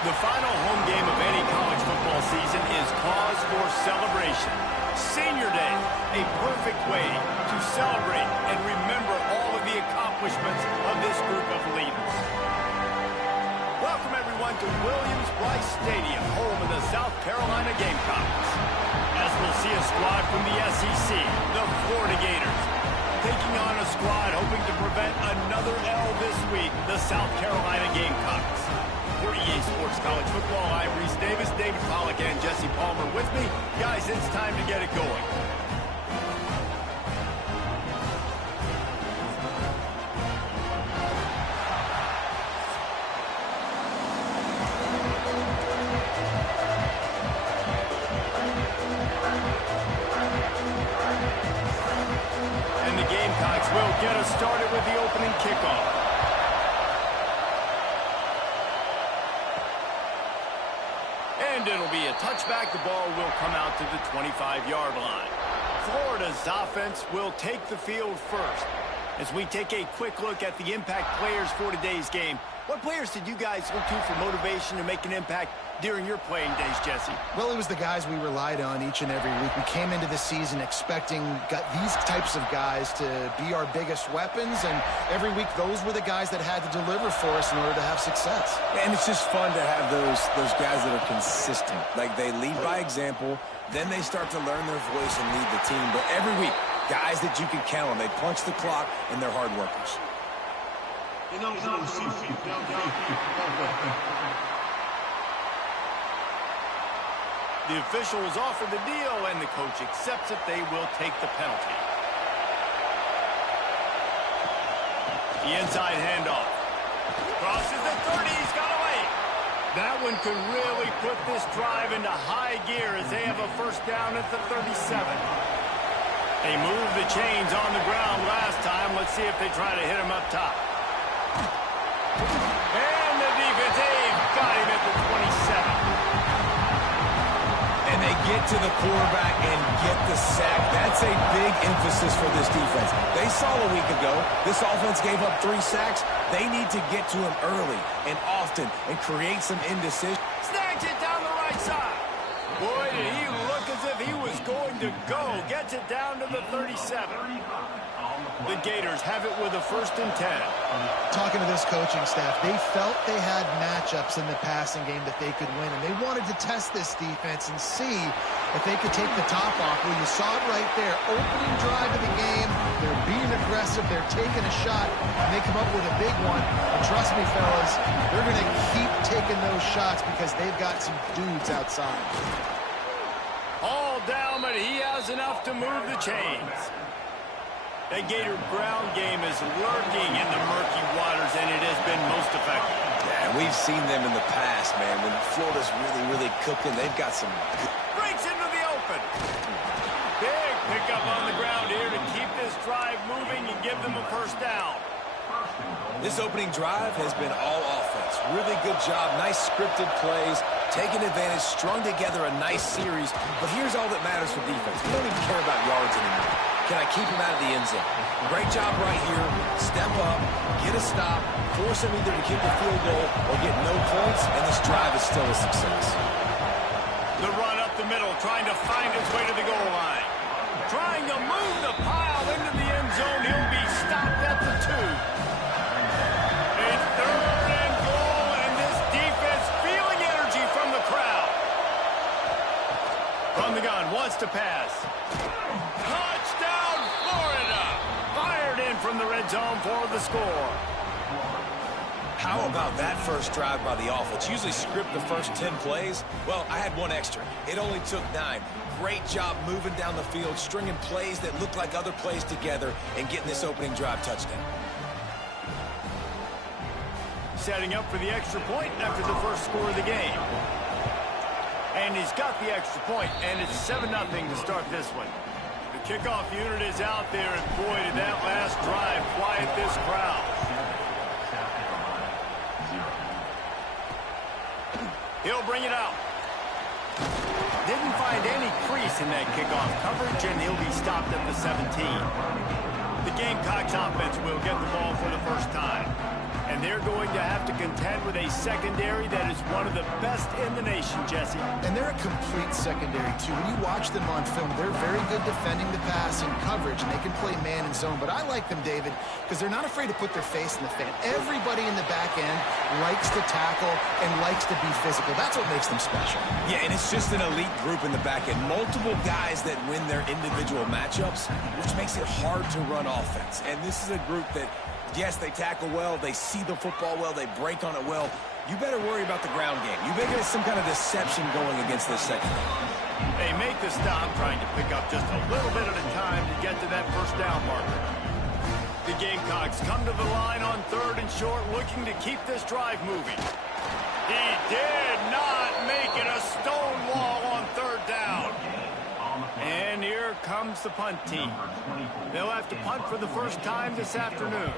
The final home game of any college football season is cause for celebration. Senior Day, a perfect way to celebrate and remember all of the accomplishments of this group of leaders. Welcome, everyone, to Williams-Brice Stadium, home of the South Carolina Gamecocks. As we'll see a squad from the SEC, the Florida Gators, taking on a squad hoping to prevent another L this week, the South Carolina Gamecocks. For EA Sports College Football, I'm Reese Davis, David Pollack, and Jesse Palmer with me. Guys, it's time to get it going. And the Gamecocks will get us started with the opening kickoff. And it'll be a touchback. The ball will come out to the 25-yard line. Florida's offense will take the field first. As we take a quick look at the impact players for today's game, what players did you guys look to for motivation to make an impact during your playing days, Jesse? Well, it was the guys we relied on each and every week. We came into the season expecting these types of guys to be our biggest weapons, and every week those were the guys that had to deliver for us in order to have success. And it's just fun to have those guys that are consistent. Like, they lead by example, then they start to learn their voice and lead the team. But every week, guys that you can count on, they punch the clock, and they're hard workers. The officials offer the deal, and the coach accepts it. They will take the penalty. The inside handoff. Crosses the 30. He's got away. That one could really put this drive into high gear as they have a first down at the 37. They moved the chains on the ground last time. Let's see if they try to hit him up top. And the defense, they've got him at the 27. And they get to the quarterback and get the sack. That's a big emphasis for this defense. They saw a week ago, this offense gave up 3 sacks. They need to get to him early and often and create some indecision. Snags it down the right side. Boy, did he look as if he was going to go. Gets it down to the 37. The Gators have it with a 1st and 10. Talking to this coaching staff, they felt they had matchups in the passing game that they could win, and they wanted to test this defense and see if they could take the top off. Well, you saw it right there. Opening drive of the game, they're being aggressive, they're taking a shot, and they come up with a big one. And trust me, fellas, they're going to keep taking those shots because they've got some dudes outside. All down, but he has enough to move the chains. That Gator ground game is lurking in the murky waters, and it has been most effective. Yeah, and we've seen them in the past, man. When Florida's really cooking, they've got some... Breaks into the open. Big pickup on the ground here to keep this drive moving and give them a first down. This opening drive has been all offense. Really good job, nice scripted plays, taking advantage, strung together a nice series. But here's all that matters for defense. We don't even care about yards anymore. Can I keep him out of the end zone? Great job right here. Step up, get a stop, force him either to kick a field goal or get no points, and this drive is still a success. The run up the middle, trying to find his way to the goal line. Trying to move the pile into the end zone. He'll be stopped at the 2. A 3rd and goal, and this defense feeling energy from the crowd. From the gun, wants to pass. Touchdown, Florida! Fired in from the red zone for the score. How about that first drive by the offense? Usually script the first 10 plays. Well, I had one extra. It only took 9. Great job moving down the field, stringing plays that look like other plays together, and getting this opening drive touchdown. Setting up for the extra point after the first score of the game. And he's got the extra point, and it's 7-0 to start this one. The kickoff unit is out there, and boy, did that last drive quiet this crowd. He'll bring it out. Didn't find any crease in that kickoff coverage, and he'll be stopped at the 17. The Gamecocks offense will get the ball for the first time. And they're going to have to contend with a secondary that is one of the best in the nation, Jesse. And they're a complete secondary, too. When you watch them on film, they're very good defending the pass and coverage, and they can play man and zone. But I like them, David, because they're not afraid to put their face in the fan. Everybody in the back end likes to tackle and likes to be physical. That's what makes them special. Yeah, and it's just an elite group in the back end. Multiple guys that win their individual matchups, which makes it hard to run offense. And this is a group that, yes, they tackle well, they see the football well, they break on it well. You better worry about the ground game. You better get some kind of deception going against this secondary. They make the stop, trying to pick up just a little bit at a time to get to that first down marker. The Gamecocks come to the line on 3rd and short, looking to keep this drive moving. He did not make it a stone wall on 3rd down. And here comes the punt team. They'll have to punt for the first time this afternoon.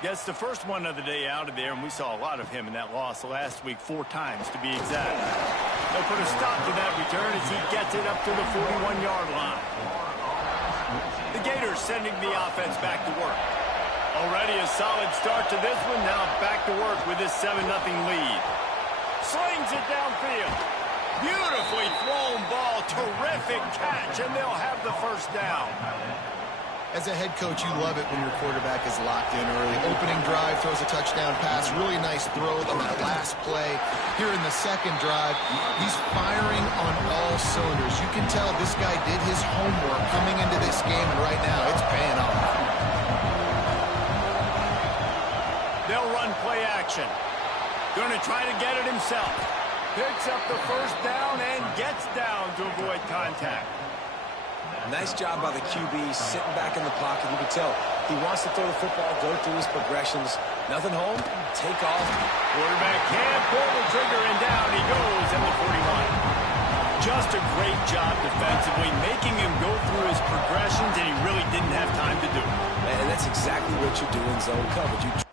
Gets the first one of the day out of there, and we saw a lot of him in that loss last week, 4 times to be exact. They'll put a stop to that return as he gets it up to the 41-yard line. The Gators sending the offense back to work. Already a solid start to this one, now back to work with this 7-0 lead. Slings it downfield. Beautifully thrown ball, terrific catch, and they'll have the first down. As a head coach, you love it when your quarterback is locked in early. Opening drive, throws a touchdown pass. Really nice throw on that last play. Here in the second drive, he's firing on all cylinders. You can tell this guy did his homework coming into this game, and right now it's paying off. They'll run play action. Going to try to get it himself. Picks up the first down and gets down to avoid contact. Nice job by the QB, sitting back in the pocket. You can tell he wants to throw the football, go through his progressions. Nothing home, take off. Quarterback can't pull the trigger, and down he goes at the 41. Just a great job defensively, making him go through his progressions, and he really didn't have time to do it. And that's exactly what you do in zone coverage.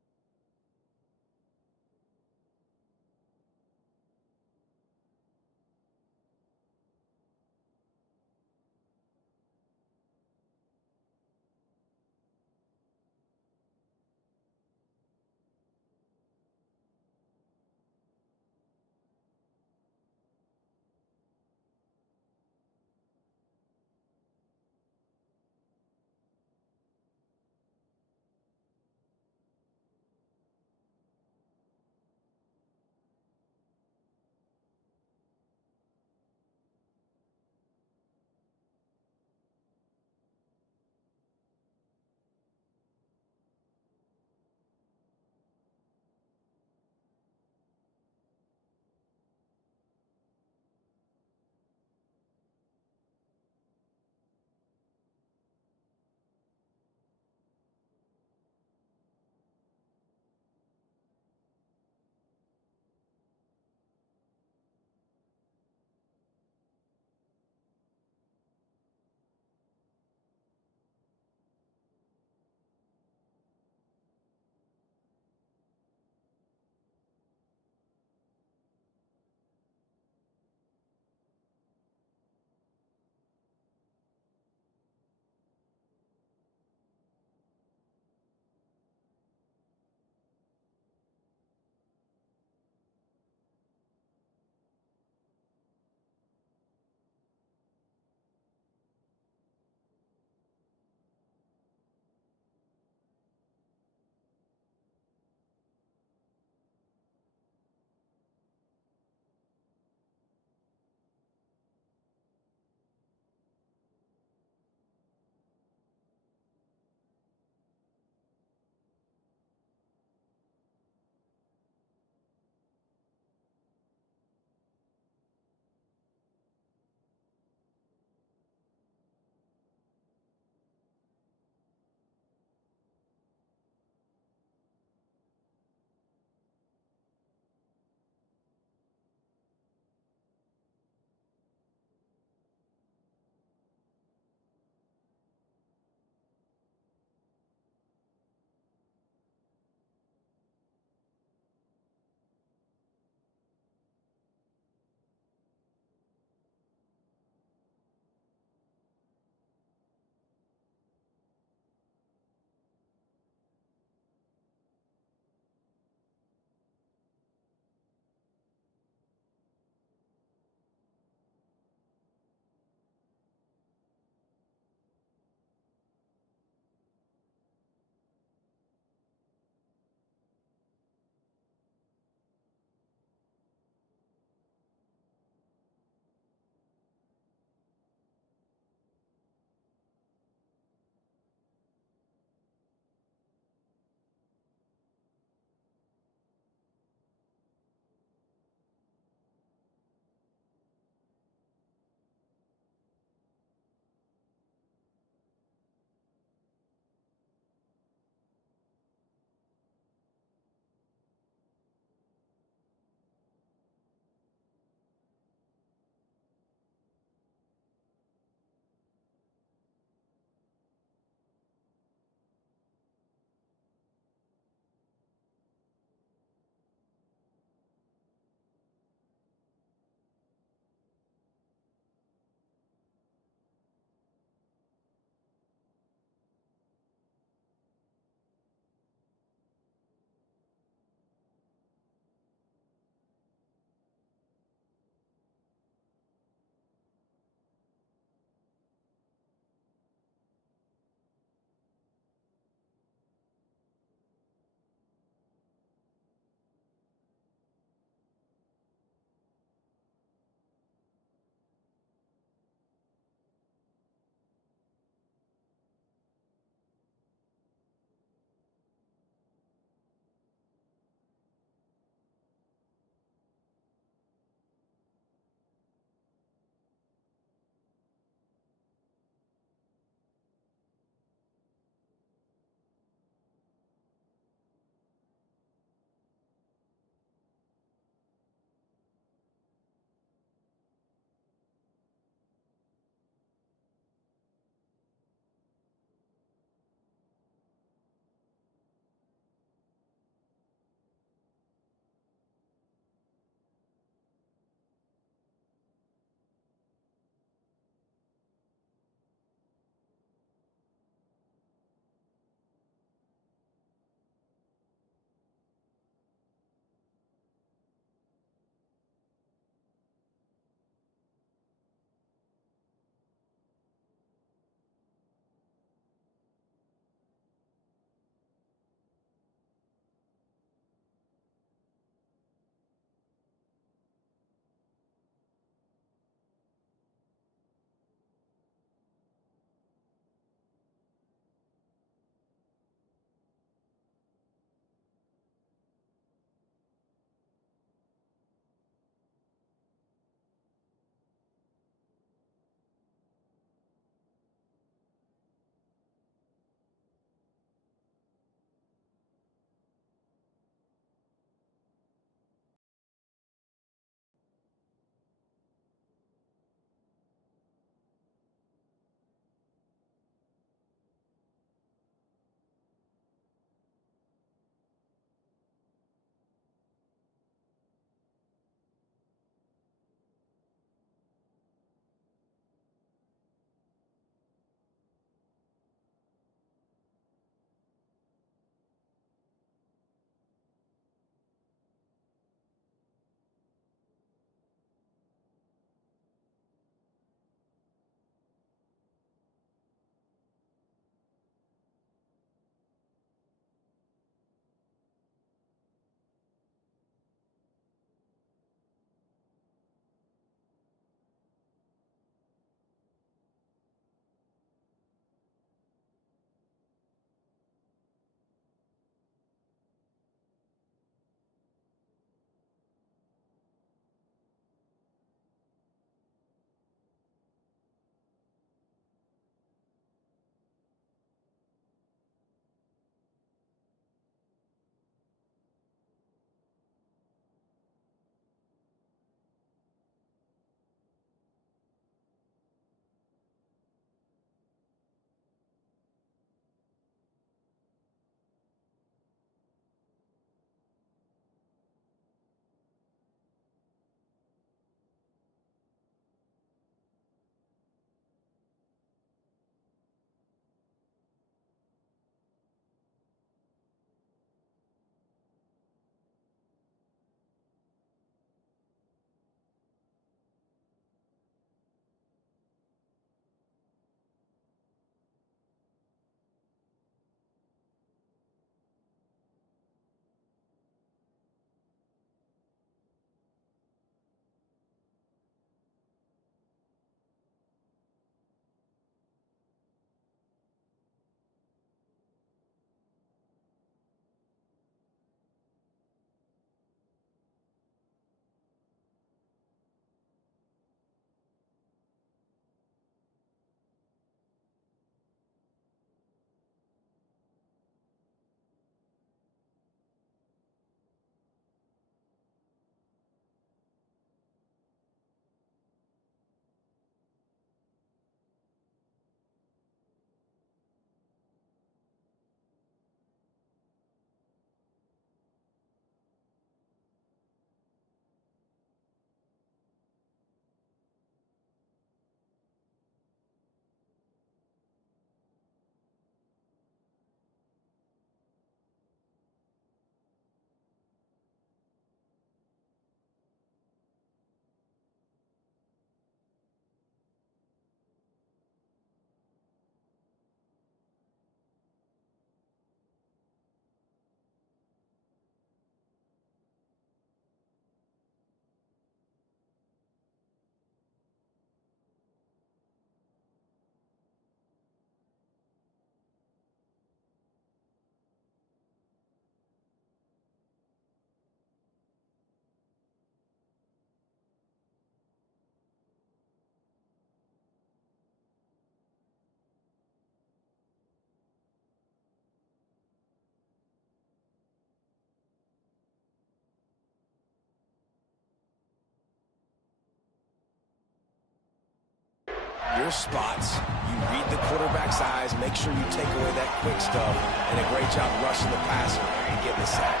your spots. You read the quarterback's eyes, make sure you take away that quick stuff, and a great job rushing the passer and getting the sack.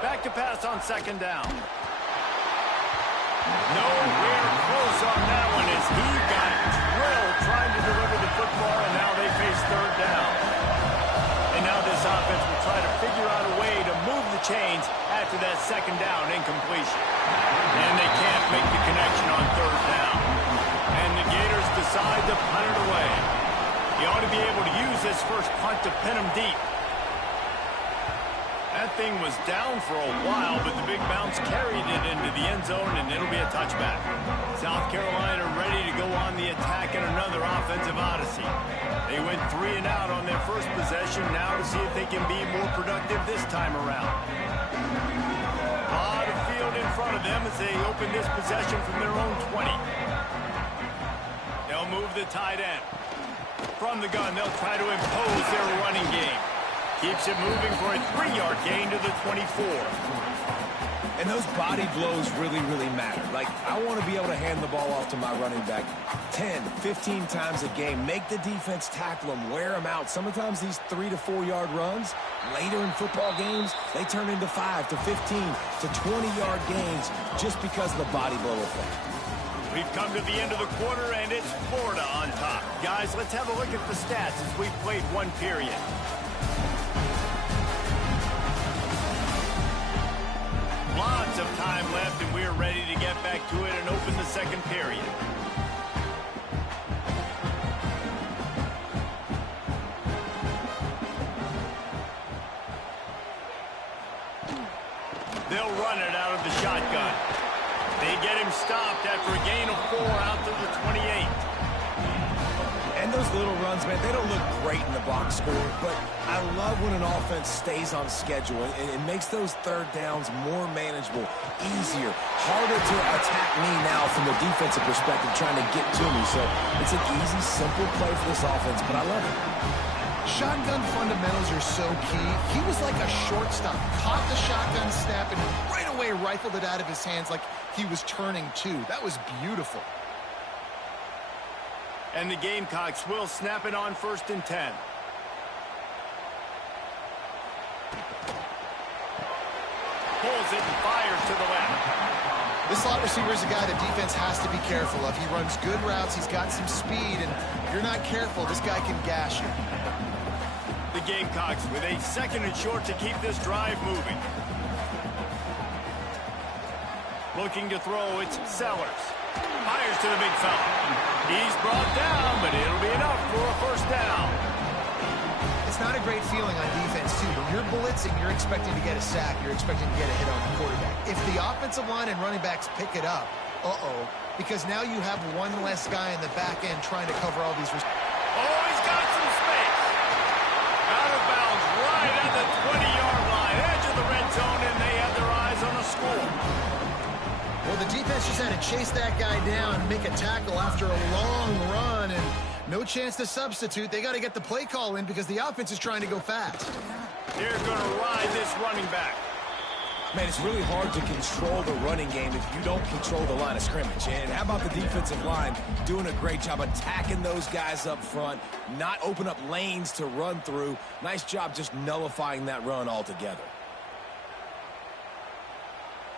Back to pass on second down. Nowhere close on that one as he got drilled trying to deliver the football, and now they face third down. And now this offense will try to figure out a way to move the chains after that second down incompletion. And they can't make the connection on third down. And the Gators decide to punt it away. You ought to be able to use this first punt to pin them deep. That thing was down for a while, but the big bounce carried it into the end zone, and it'll be a touchback. South Carolina ready to go on the attack in another offensive odyssey. They went 3 and out on their first possession, now to see if they can be more productive this time around. A lot of field in front of them as they open this possession from their own 20. They'll move the tight end. From the gun, they'll try to impose their running game. Keeps it moving for a 3-yard gain to the 24. And those body blows really, really matter. Like, I want to be able to hand the ball off to my running back 10, 15 times a game. Make the defense tackle them, wear them out. Sometimes these 3 to 4 yard runs, later in football games, they turn into 5 to 15 to 20-yard gains just because of the body blow effect. We've come to the end of the quarter, and it's Florida on top. Guys, let's have a look at the stats as we've played one period. Lots of time left, and we're ready to get back to it and open the second period. They'll run it out of the shotgun. They get him stopped after a gain of 4 out to the 28. And those little runs, man, they don't look great in the box score, but I love when an offense stays on schedule and it makes those third downs more manageable, easier, harder to attack me now from the defensive perspective trying to get to me. So it's an easy, simple play for this offense, but I love it. Shotgun fundamentals are so key. He was like a shortstop. Caught the shotgun snap and right away rifled it out of his hands like he was turning two. That was beautiful. And the Gamecocks will snap it on 1st and 10. Pulls it and fires to the left. This slot receiver is a guy the defense has to be careful of. He runs good routes. He's got some speed, and if you're not careful, this guy can gash you. The Gamecocks with a 2nd and short to keep this drive moving. Looking to throw, it's Sellers. Fires to the big fella. He's brought down, but it'll be enough for a 1st down. It's not a great feeling on defense, too. When you're blitzing, you're expecting to get a sack. You're expecting to get a hit on the quarterback. If the offensive line and running backs pick it up, because now you have one less guy in the back end trying to cover all these. Oh, he's got some space. Out of bounds, right at the 20-yard line, edge of the red zone, and they have their eyes on a score. Well, the defense just had to chase that guy down and make a tackle after a long run, and no chance to substitute. They got to get the play call in because the offense is trying to go fast. They're going to ride this running back. Man, it's really hard to control the running game if you don't control the line of scrimmage. And how about the defensive line doing a great job attacking those guys up front, not open up lanes to run through. Nice job just nullifying that run altogether.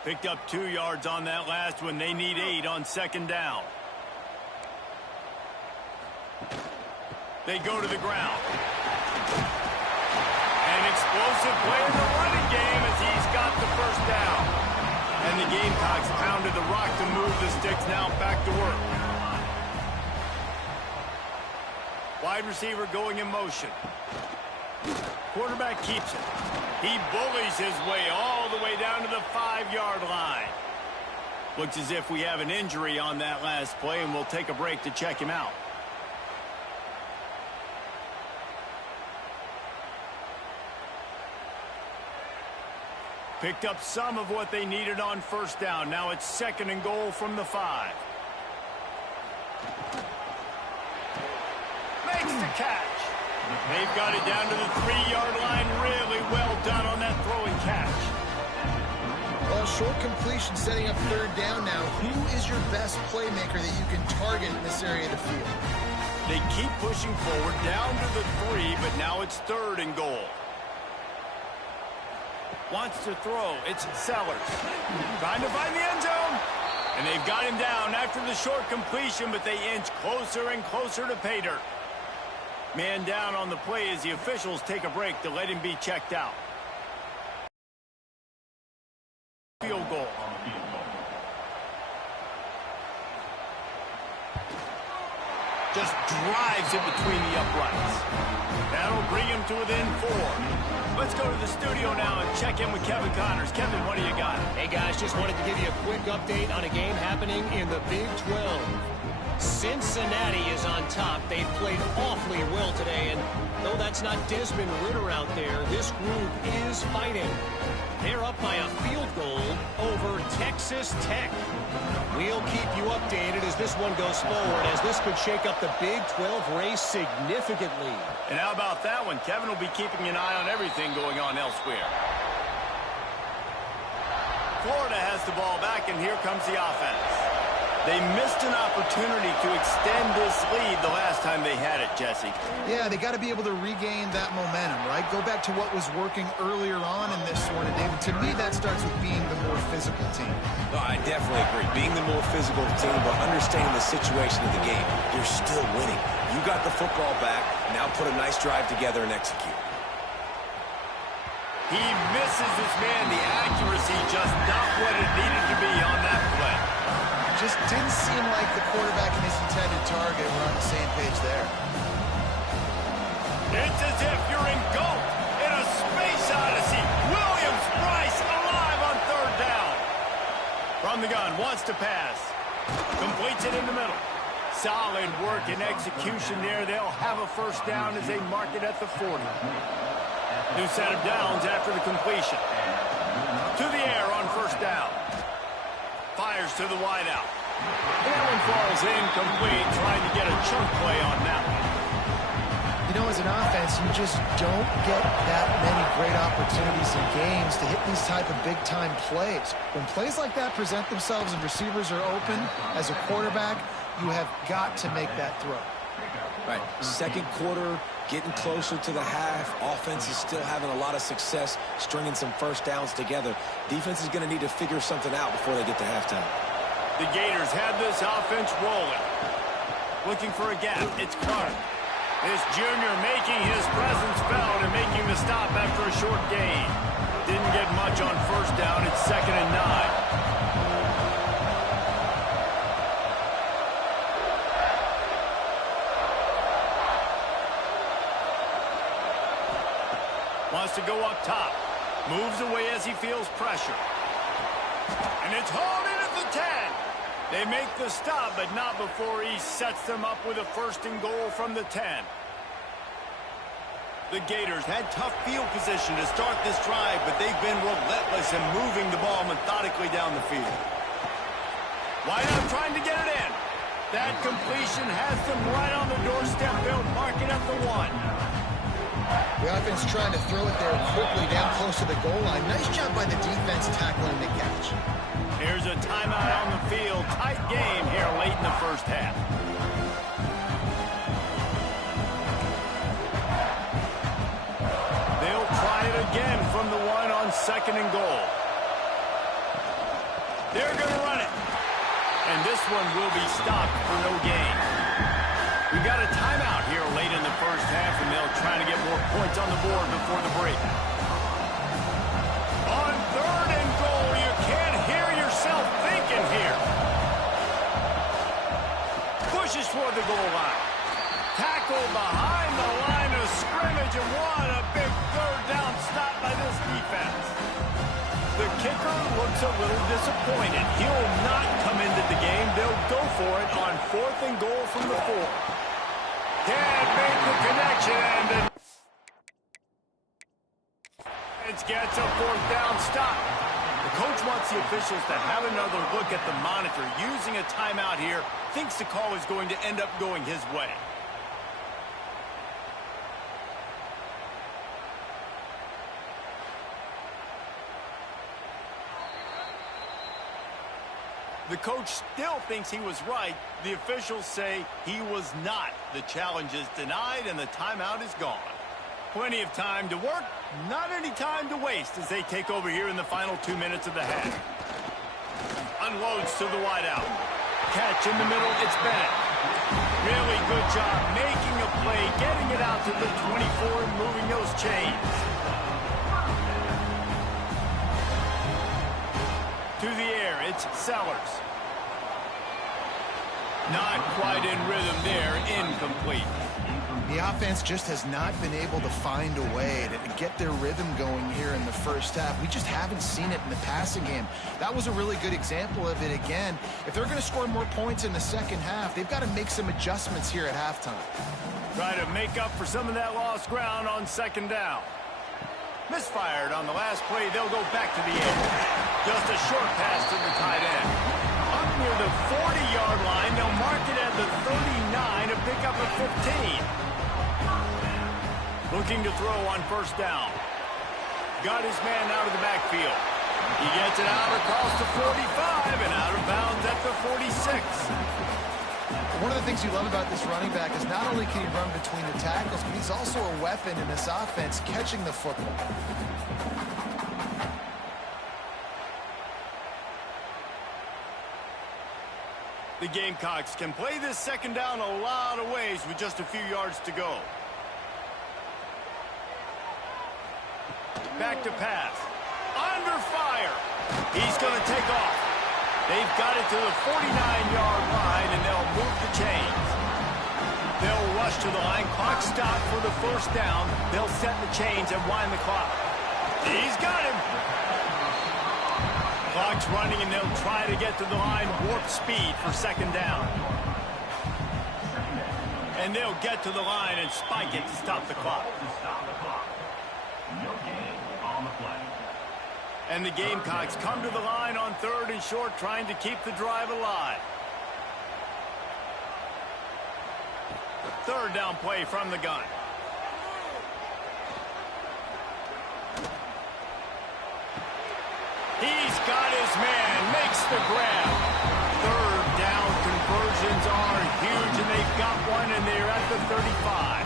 Picked up 2 yards on that last one. They need 8 on 2nd down. They go to the ground. An explosive play in the running game as he's got the 1st down. And the Gamecocks pounded the rock to move the sticks. Now back to work. Wide receiver going in motion. Quarterback keeps it. He bullies his way all the way down to the 5-yard line. Looks as if we have an injury on that last play, and we'll take a break to check him out. Picked up some of what they needed on 1st down. Now it's 2nd and goal from the 5. Makes the catch. They've got it down to the 3-yard line. Really well done on that throwing catch. Well, short completion setting up third down now. Who is your best playmaker that you can target in this area of the field? They keep pushing forward down to the 3, but now it's third and goal. Wants to throw. It's Sellers. Trying to find the end zone. And they've got him down after the short completion, but they inch closer and closer to pay dirt. Man down on the play as the officials take a break to let him be checked out. Field goal. Just drives it between the uprights. That'll bring him to within 4. Let's go to the studio now and check in with Kevin Connors. Kevin, what do you got? Hey, guys, just wanted to give you a quick update on a game happening in the Big 12. Cincinnati is on top. They've played awfully well today, and though that's not Desmond Ridder out there, this group is fighting. They're up by a field goal over Texas Tech. We'll keep you updated as this one goes forward, as this could shake up the Big 12 race significantly. And how about that one? Kevin will be keeping an eye on everything going on elsewhere. Florida has the ball back, and here comes the offense. They missed an opportunity to extend this lead the last time they had it, Jesse. Yeah, they got to be able to regain that momentum, right? Go back to what was working earlier on in this one. And, David, to me, that starts with being the more physical team. No, I definitely agree. Being the more physical team, but understanding the situation of the game, you're still winning. You got the football back. Now put a nice drive together and execute. He misses this man. The accuracy just not what it needed to be on that play. Just didn't seem like the quarterback and his intended target were on the same page there. It's as if you're engulfed in a space odyssey. Williams-Brice alive on third down. From the gun, wants to pass. Completes it in the middle. Solid work and execution there. They'll have a first down as they mark it at the 40. New set of downs after the completion. To the air on first down. Fires to the wideout. That one falls incomplete, trying to get a chunk play on that one. You know, as an offense, you just don't get that many great opportunities in games to hit these type of big-time plays. When plays like that present themselves and receivers are open, as a quarterback, you have got to make that throw. Right, second quarter, getting closer to the half. Offense is still having a lot of success stringing some first downs together. Defense is going to need to figure something out before they get to halftime. The Gators have this offense rolling. Looking for a gap. It's Clark. This junior making his presence felt and making the stop after a short gain. Didn't get much on first down. It's 2nd and 9. Wants to go up top. Moves away as he feels pressure. And it's hauled in at the 10. They make the stop, but not before he sets them up with a first and goal from the 10. The Gators had tough field position to start this drive, but they've been relentless in moving the ball methodically down the field. Wideout trying to get it in. That completion has them right on the doorstep. They'll mark it at the 1. The offense trying to throw it there quickly down close to the goal line. Nice job by the defense tackling the catch. Here's a timeout on the field. Tight game here late in the first half. They'll try it again from the 1 on 2nd and goal. They're going to run it. And this one will be stopped for no gain. We've got a timeout here late in the first half, and they'll try to get more points on the board before the break. On 3rd and goal, you can't hear yourself thinking here. Pushes toward the goal line. Tackle behind the line of scrimmage, and what a big third down stop by this defense. The kicker looks a little disappointed. He'll not come into the game. They'll go for it on 4th and goal from the 4. Can't make the connection, and it gets a 4th down stop. The coach wants the officials to have another look at the monitor. Using a timeout here, thinks the call is going to end up going his way. The coach still thinks he was right. The officials say he was not. The challenge is denied and the timeout is gone. Plenty of time to work, not any time to waste as they take over here in the final 2 minutes of the half. Unloads to the wideout. Catch in the middle, it's Bennett. Really good job making a play, getting it out to the 24 and moving those chains. To the air, it's Sellers. Not quite in rhythm there, incomplete. The offense just has not been able to find a way to get their rhythm going here in the first half. We just haven't seen it in the passing game. That was a really good example of it again. If they're going to score more points in the second half, they've got to make some adjustments here at halftime. Try to make up for some of that lost ground on second down. Misfired on the last play. They'll go back to the air. Just a short pass to the tight end. Up near the 40-yard line. They'll mark it at the 39 to pick up a 15. Looking to throw on first down. Got his man out of the backfield. He gets it out across the 45 and out of bounds at the 46. One of the things you love about this running back is not only can he run between the tackles, but he's also a weapon in this offense catching the football. The Gamecocks can play this second down a lot of ways with just a few yards to go. Back to pass. Under fire. He's going to take off. They've got it to the 49-yard line, and they'll move the chains. They'll rush to the line. Clock stop for the first down. They'll set the chains and wind the clock. He's got him. Clock's running, and they'll try to get to the line. Warp speed for second down. And they'll get to the line and spike it to stop the clock. And the Gamecocks come to the line on third and short, trying to keep the drive alive. Third down play from the gun. He's got his man, makes the grab. Third down conversions are huge, and they've got one, and they're at the 35.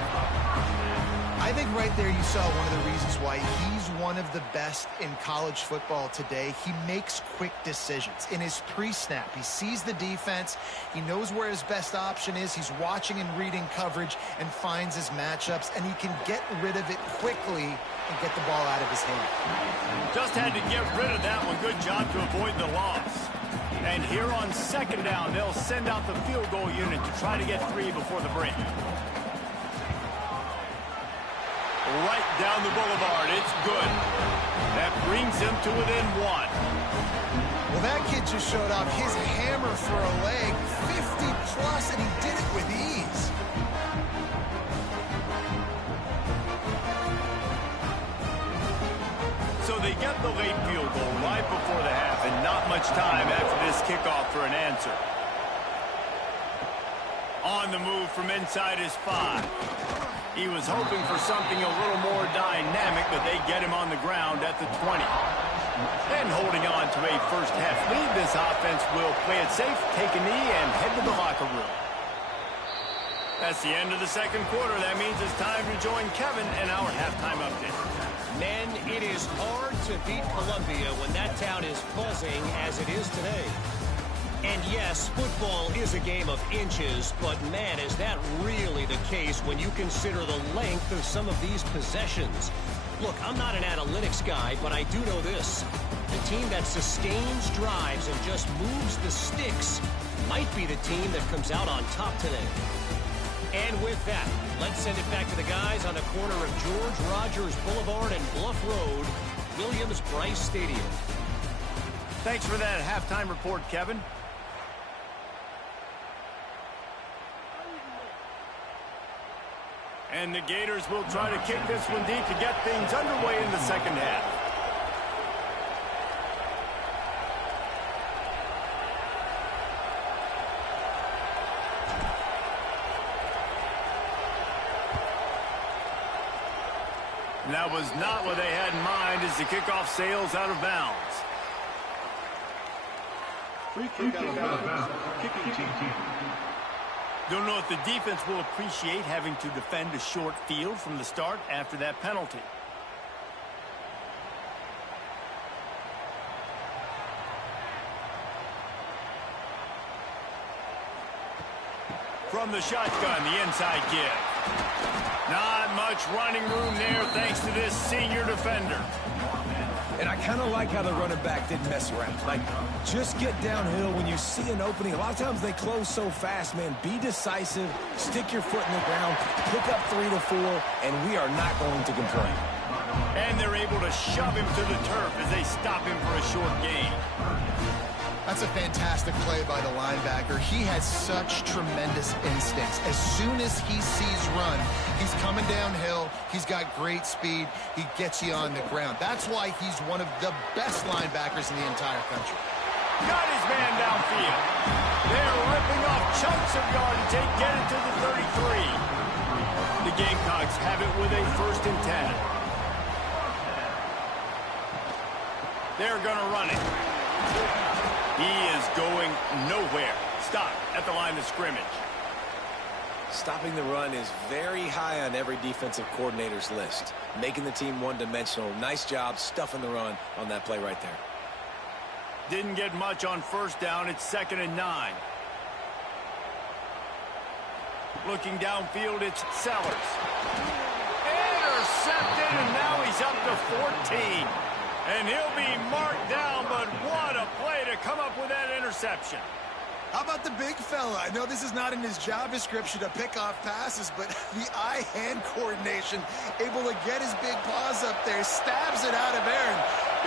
I think right there you saw one of the reasons why he's one of the best in college football today. He makes quick decisions. In his pre-snap, he sees the defense. He knows where his best option is. He's watching and reading coverage and finds his matchups, and he can get rid of it quickly and get the ball out of his hand. Just had to get rid of that one. Good job to avoid the loss. And here on second down, they'll send out the field goal unit to try to get 3 before the break. Right down the boulevard. It's good. That brings him to within 1. Well, that kid just showed off his hammer for a leg, 50-plus, and he did it with ease. So they get the late field goal right before the half, and not much time after this kickoff for an answer. On the move from inside his 5. He was hoping for something a little more dynamic, but they get him on the ground at the 20. And holding on to a first-half lead, this offense will play it safe, take a knee, and head to the locker room. That's the end of the second quarter. That means it's time to join Kevin in our halftime update. Men, it is hard to beat Columbia when that town is buzzing as it is today. And yes, football is a game of inches, but man, is that really the case when you consider the length of some of these possessions. Look, I'm not an analytics guy, but I do know this. The team that sustains drives and just moves the sticks might be the team that comes out on top today. And with that, let's send it back to the guys on the corner of George Rogers Boulevard and Bluff Road, Williams-Brice Stadium. Thanks for that halftime report, Kevin. And the Gators will try to kick this one deep to get things underway in the second half. And that was not what they had in mind as the kickoff sails out of bounds. Free kick out of bounds. Kicking team. Don't know if the defense will appreciate having to defend a short field from the start after that penalty. From the shotgun, the inside give. Not much running room there thanks to this senior defender. And I kind of like how the running back didn't mess around. Like, just get downhill when you see an opening. A lot of times they close so fast, man. Be decisive, stick your foot in the ground, pick up 3 to 4, and we are not going to complain. And they're able to shove him to the turf as they stop him for a short gain. That's a fantastic play by the linebacker. He has such tremendous instincts. As soon as he sees run, he's coming downhill. He's got great speed. He gets you on the ground. That's why he's one of the best linebackers in the entire country. Got his man downfield. They're ripping off chunks of yardage. They get it to the 33. The Gamecocks have it with a 1st and 10. They're going to run it. He is going nowhere. Stop at the line of scrimmage. Stopping the run is very high on every defensive coordinator's list. Making the team one-dimensional. Nice job stuffing the run on that play right there. Didn't get much on 1st down. It's 2nd and 9. Looking downfield, it's Sellers. Intercepted, and now he's up to 14. And he'll be marked down, but what a play to come up with that interception. How about the big fella? I know this is not in his job description to pick off passes, but the eye-hand coordination, able to get his big paws up there, stabs it out of air.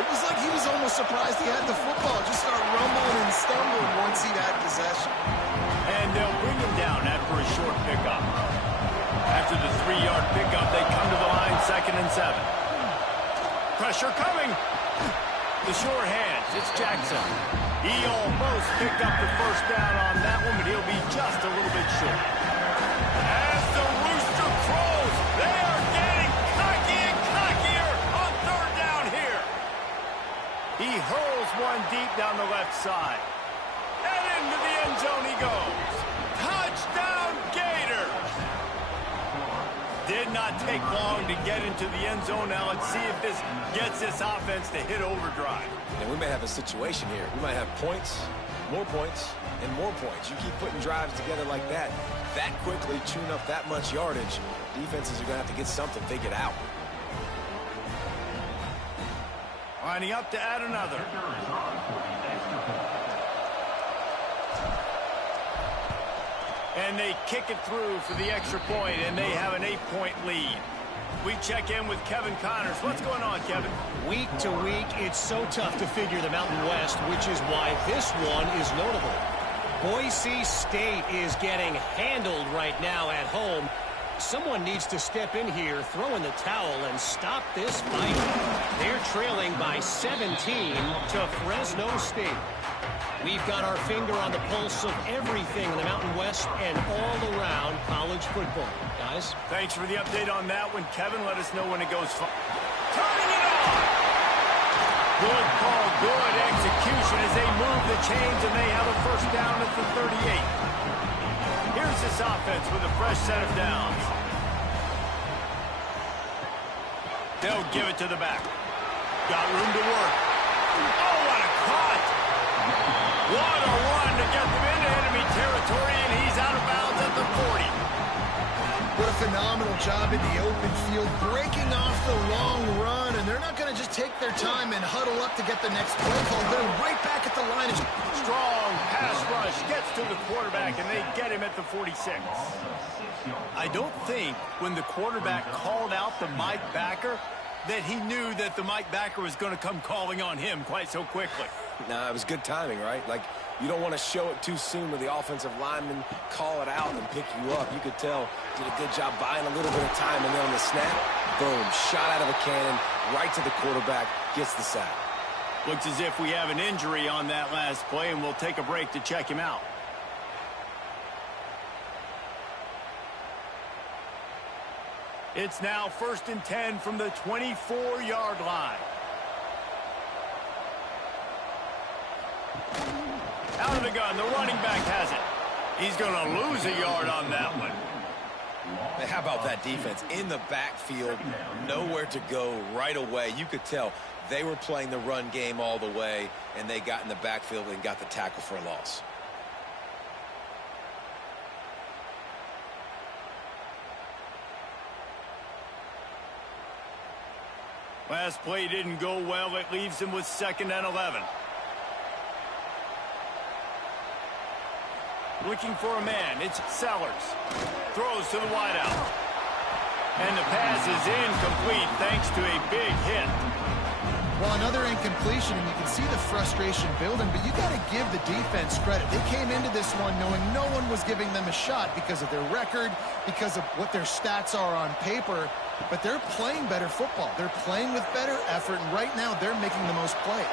It was like he was almost surprised he had the football. Just start rumbling and stumbling once he had possession. And they'll bring him down after a short pickup. After the 3-yard pickup, they come to the line, 2nd and 7. Pressure coming. The sure hands. It's Jackson. He almost picked up the 1st down on that one, but he'll be just a little bit short. As the rooster crows, they are getting cocky and cockier on 3rd down here. He hurls one deep down the left side. And into the end zone he goes. Touchdown, Gators! Did not take long to get into the end zone. Now let's see if this gets this offense to hit overdrive. And we may have a situation here. We might have points, and more points. You keep putting drives together like that quickly, chewing up that much yardage, defenses are going to have to get something figured out. Lining up to add another. And they kick it through for the extra point, and they have an 8-point lead. We check in with Kevin Connors. What's going on, Kevin? Week to week, it's so tough to figure the Mountain West, which is why this one is notable. Boise State is getting handled right now at home. Someone needs to step in here, throw in the towel, and stop this fight. They're trailing by 17 to Fresno State. We've got our finger on the pulse of everything in the Mountain West and all around college football. Guys? Thanks for the update on that one, Kevin. Let us know when it goes. Turning it on! Good call, good execution as they move the chains, and they have a 1st down at the 38. Here's this offense with a fresh set of downs. They'll give it to the back. Got room to work. Oh, what a cut! What a run to get them into enemy territory, and he's out of bounds at the 40. What a phenomenal job in the open field, breaking off the long run, and they're not going to just take their time and huddle up to get the next play call. They're right back at the line. Strong pass rush gets to the quarterback, and they get him at the 46. I don't think when the quarterback called out the Mike backer that he knew that the Mike backer was going to come calling on him quite so quickly. Nah, it was good timing, right? Like, you don't want to show it too soon when the offensive lineman call it out and pick you up. You could tell, did a good job buying a little bit of time, and then on the snap, boom, shot out of a cannon, right to the quarterback, gets the sack. Looks as if we have an injury on that last play, and we'll take a break to check him out. It's now 1st and 10 from the 24-yard line. Out of the gun, the running back has it. He's going to lose a yard on that one. Hey, how about that defense? In the backfield, nowhere to go right away. You could tell they were playing the run game all the way, and they got in the backfield and got the tackle for a loss. Last play didn't go well. It leaves him with 2nd and 11. Looking for a man. It's Sellers. Throws to the wideout. And the pass is incomplete thanks to a big hit. Well, another incompletion, and you can see the frustration building, but you got to give the defense credit. They came into this one knowing no one was giving them a shot because of their record, because of what their stats are on paper, but they're playing better football. They're playing with better effort, and right now they're making the most plays.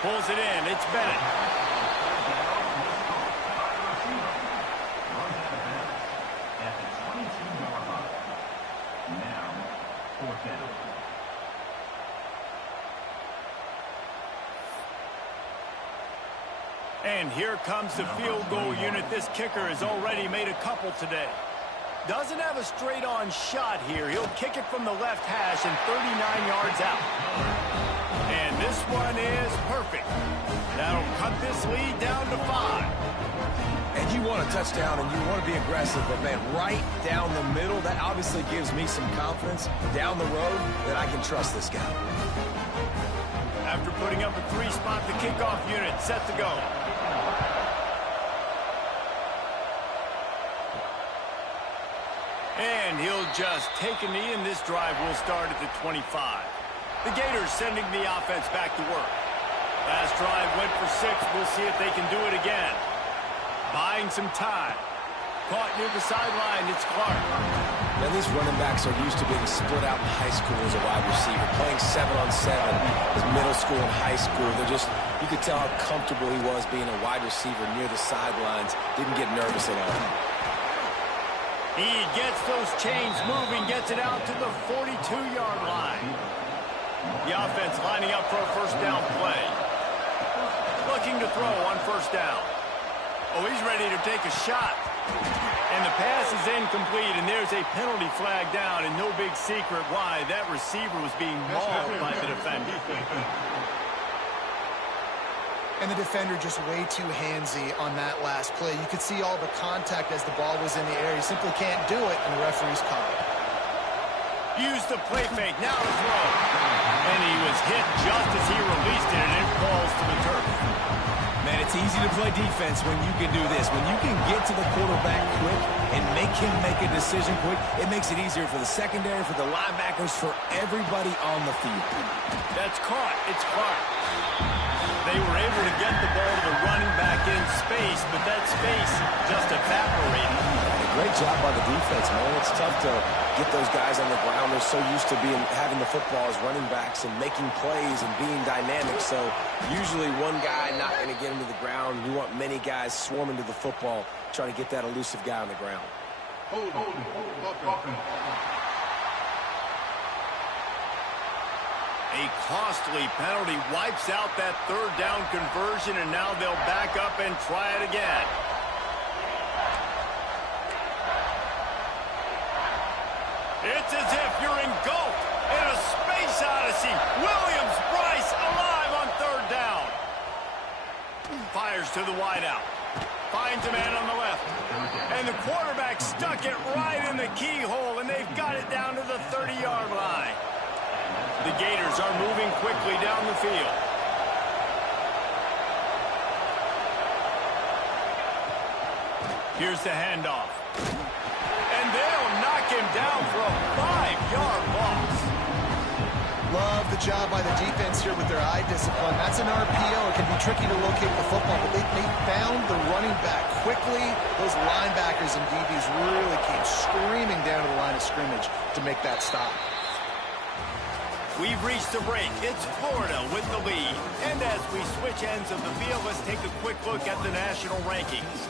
Pulls it in. It's Bennett. And here comes the field goal unit. This kicker has already made a couple today. Doesn't have a straight-on shot here. He'll kick it from the left hash and 39 yards out. And this one is perfect. That'll cut this lead down to 5. And you want a touchdown and you want to be aggressive, but, man, right down the middle, that obviously gives me some confidence down the road that I can trust this guy. After putting up a 3-spot, the kickoff unit set to go. And he'll just take a knee, and this drive will start at the 25. The Gators sending the offense back to work. Last drive went for 6. We'll see if they can do it again. Buying some time. Caught near the sideline. It's Clark. Now, these running backs are used to being split out in high school as a wide receiver, playing 7-on-7 as middle school and high school. You could tell how comfortable he was being a wide receiver near the sidelines. Didn't get nervous at all. He gets those chains moving, gets it out to the 42-yard line. The offense lining up for a first down play. Looking to throw on first down. Oh, he's ready to take a shot. And the pass is incomplete, and there's a penalty flag down, and no big secret why. That receiver was being mauled by the defender. And the defender just way too handsy on that last play. You could see all the contact as the ball was in the air. He simply can't do it, and the referee's caught it. Use the play fake, now to throw. And he was hit just as he released it, and it falls to the turf. Man, it's easy to play defense when you can do this. When you can get to the quarterback quick and make him make a decision quick, it makes it easier for the secondary, for the linebackers, for everybody on the field. That's caught. It's Clark. They were able to get the ball to the running back in space, but that space just evaporated. Great job by the defense, man. It's tough to get those guys on the ground. They're so used to having the football as running backs and making plays and being dynamic. So usually one guy not going to get him to the ground. You want many guys swarming to the football, trying to get that elusive guy on the ground. A costly penalty wipes out that third down conversion, and now they'll back up and try it again. It's as if you're engulfed in a space odyssey. Williams-Brice alive on third down. Fires to the wideout. Finds a man on the left. And the quarterback stuck it right in the keyhole, and they've got it down to the 30-yard line. The Gators are moving quickly down the field. Here's the handoff. And they'll knock him down for a 5-yard loss. Love the job by the defense here with their eye discipline. That's an RPO. It can be tricky to locate the football, but they found the running back quickly. Those linebackers and DBs really came screaming down to the line of scrimmage to make that stop. We've reached the break. It's Florida with the lead. And as we switch ends of the field, let's take a quick look at the national rankings.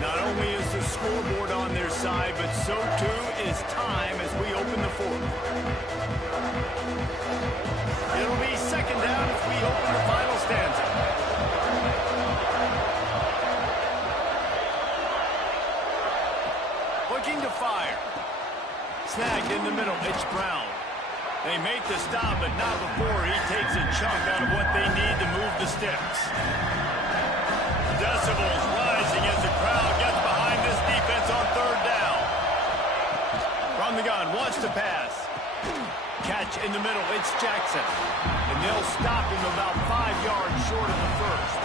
Not only is the scoreboard so too is time as we open the fourth. It'll be second down as we open the final stanza. Looking to fire. Snagged in the middle. It's Brown. They make the stop, but not before he takes a chunk out of what they need to move the sticks. Decibels rising as the crowd gets behind this defense on third down. From the gun, wants to pass. Catch in the middle, it's Jackson. And they'll stop him about 5 yards short of the first.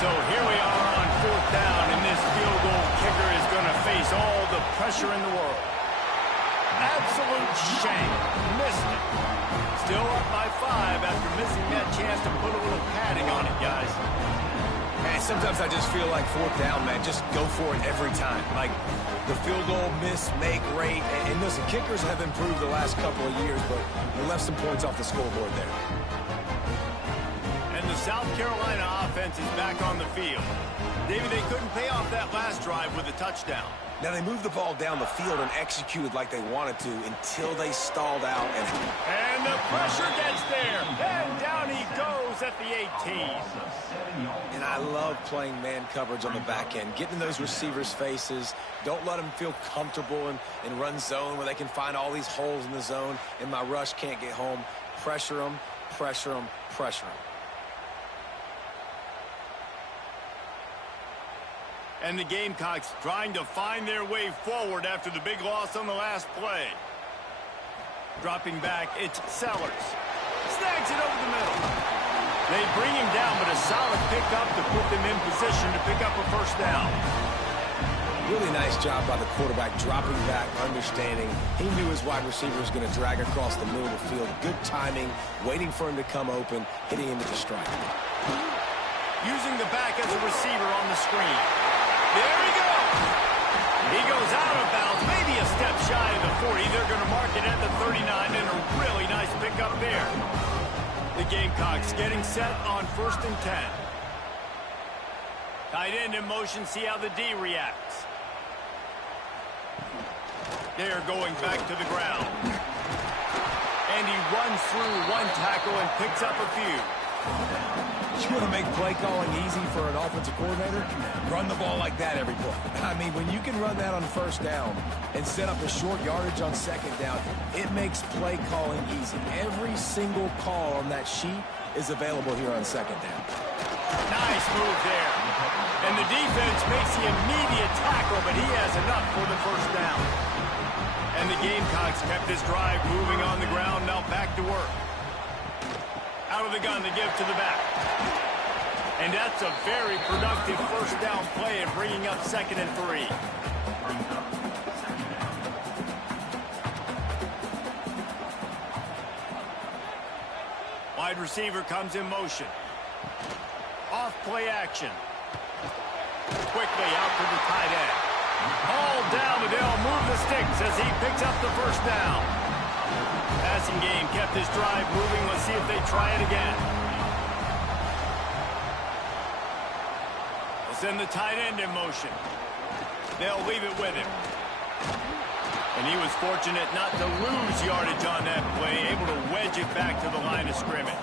So here we are on fourth down, and this field goal kicker is going to face all the pressure in the world. Absolute shame. Missed it. Still up by 5 after missing that chance to put a little padding on it, guys. Man, sometimes I just feel like fourth down, man. Just go for it every time. Like the field goal miss, make rate. And listen, kickers have improved the last couple of years, but they left some points off the scoreboard there. And the South Carolina offense is back on the field. David, they couldn't pay off that last drive with a touchdown. Now, they moved the ball down the field and executed like they wanted to until they stalled out. And the pressure gets there. And down he goes at the 18. And I love playing man coverage on the back end, getting in those receivers' faces. Don't let them feel comfortable in run zone where they can find all these holes in the zone and my rush can't get home. Pressure them, pressure them, pressure them. And the Gamecocks trying to find their way forward after the big loss on the last play. Dropping back, it's Sellers. Snags it over the middle. They bring him down, but a solid pickup to put them in position to pick up a first down. Really nice job by the quarterback, dropping back, understanding. He knew his wide receiver was going to drag across the middle of the field. Good timing, waiting for him to come open, hitting him with the strike. Using the back as a receiver on the screen. There he goes. He goes out of bounds, maybe a step shy of the 40. They're going to mark it at the 39, and a really nice pickup there. The Gamecocks getting set on 1st and 10. Tight end in motion, see how the D reacts. They're going back to the ground. And he runs through one tackle and picks up a few. You want to make play calling easy for an offensive coordinator? Run the ball like that every play. I mean, when you can run that on first down and set up a short yardage on second down, it makes play calling easy. Every single call on that sheet is available here on second down. Nice move there. And the defense makes the immediate tackle, but he has enough for the first down. And the Gamecocks kept this drive moving on the ground, now back to work. Out of the gun, they give to the back. And that's a very productive first down play and bringing up 2nd and 3. Wide receiver comes in motion. Off play action. Quickly out to the tight end. All down, but they'll move the sticks as he picks up the first down. Passing game kept this drive moving. Let's see if they try it again. They'll send the tight end in motion. They'll leave it with him. And he was fortunate not to lose yardage on that play, able to wedge it back to the line of scrimmage.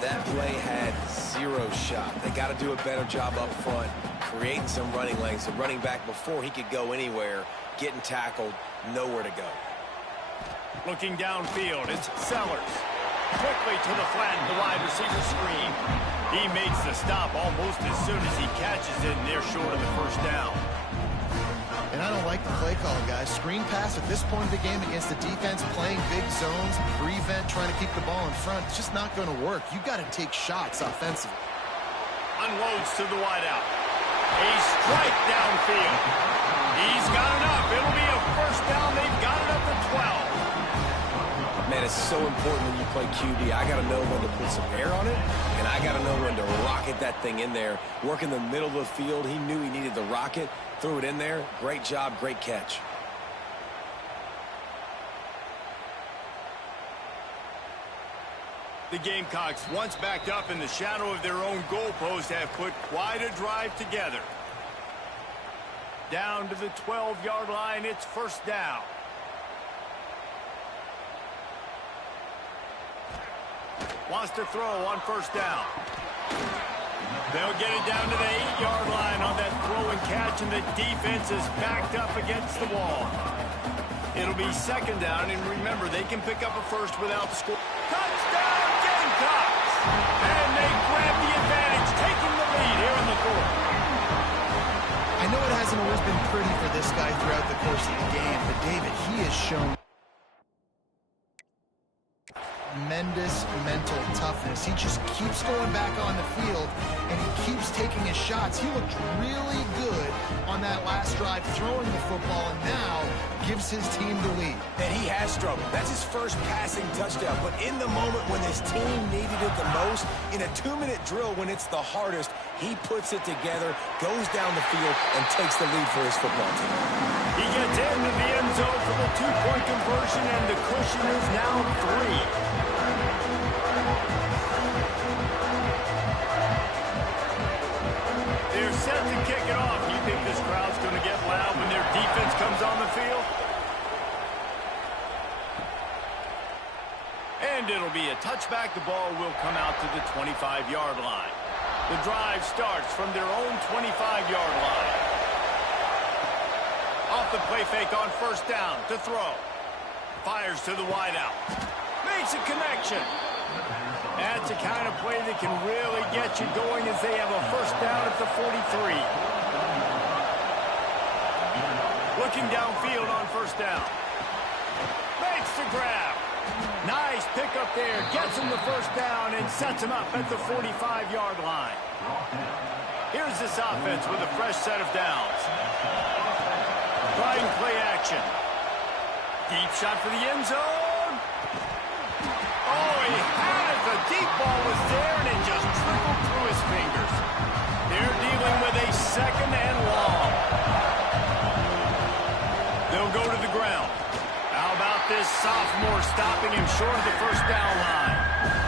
That play had zero shot. They got to do a better job up front, creating some running lanes. The running back, before he could go anywhere, getting tackled, nowhere to go. Looking downfield, it's Sellers. Quickly to the flat, the wide receiver screen. He makes the stop almost as soon as he catches it, and they're short of the first down. And I don't like the play call, guys. Screen pass at this point of the game against the defense, playing big zones, prevent, trying to keep the ball in front. It's just not going to work. You got to take shots offensively. Unloads to the wideout. A strike downfield. He's got enough. It'll be a first down. They've got it up to 12. Man, it's so important when you play QB. I got to know when to put some air on it, and I got to know when to rocket that thing in there. Work in the middle of the field. He knew he needed the rocket. Threw it in there. Great job, great catch. The Gamecocks, once backed up in the shadow of their own goalpost, have put quite a drive together. Down to the 12-yard line, it's first down. Wants to throw on first down. They'll get it down to the 8-yard line on that throw and catch, and the defense is backed up against the wall. It'll be second down, and remember, they can pick up a first without score. Touchdown, Gamecocks! And they grab the advantage, taking the lead here in the fourth. I know it hasn't always been pretty for this guy throughout the course of the game, but David, he has shown tremendous mental toughness. He just keeps going back on the field, and he keeps taking his shots. He looked really good on that last drive throwing the football, and now gives his team the lead. And he has struggled. That's his first passing touchdown. But in the moment when his team needed it the most, in a 2-minute drill when it's the hardest, he puts it together, goes down the field, and takes the lead for his football team. He gets into the end zone for the 2-point conversion, and the cushion is now 3. They're set to kick it off. You think this crowd's going to get loud when their defense comes on the field? And it'll be a touchback. The ball will come out to the 25-yard line. The drive starts from their own 25-yard line. Off the play fake on first down to throw. Fires to the wideout. Makes a connection. That's the kind of play that can really get you going as they have a first down at the 43. Looking downfield on first down. Makes the grab. Nice pickup there. Gets him the first down and sets him up at the 45-yard line. Here's this offense with a fresh set of downs. Trying play action. Deep shot for the end zone. Oh, he had it. The deep ball was there, and it just trickled through his fingers. They're dealing with a second and long. They'll go to the ground. How about this sophomore stopping him short of the first down line?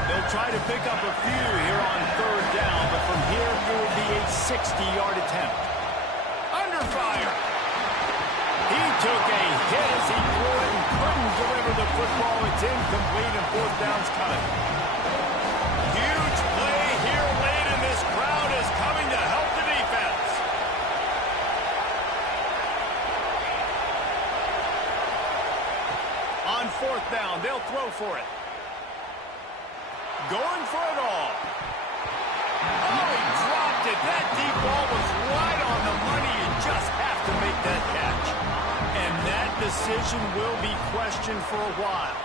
They'll try to pick up a few here on third down, but from here it will be a 60-yard attempt. Under fire. He took a hit as he threw it and couldn't deliver the football. It's incomplete and fourth down's coming. Huge play here late, and this crowd is coming to help the defense. On fourth down, they'll throw for it. Going for it all. Oh, he dropped it. That deep ball was right on the money. You just have to make that catch. And that decision will be questioned for a while.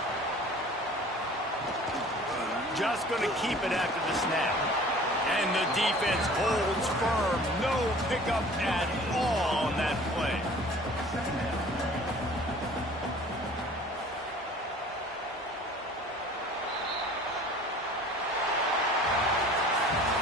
Just going to keep it after the snap. And the defense holds firm. No pickup at all on that play.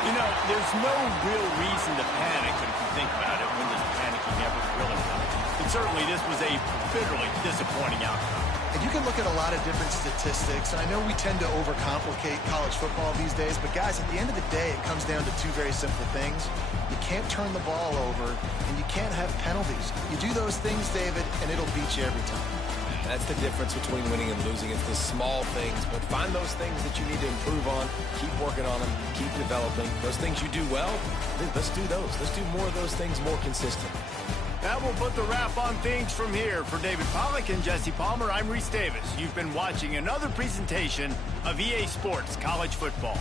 You know, there's no real reason to panic if you think about it when this panicking ever really comes. But certainly this was a bitterly disappointing outcome. And you can look at a lot of different statistics, and I know we tend to overcomplicate college football these days, but guys, at the end of the day, it comes down to two very simple things. You can't turn the ball over, and you can't have penalties. You do those things, David, and it'll beat you every time. That's the difference between winning and losing. It's the small things, but find those things that you need to improve on. Keep working on them. Keep developing. Those things you do well, let's do those. Let's do more of those things more consistent. That will put the wrap on things from here. For David Pollack and Jesse Palmer, I'm Reese Davis. You've been watching another presentation of EA Sports College Football.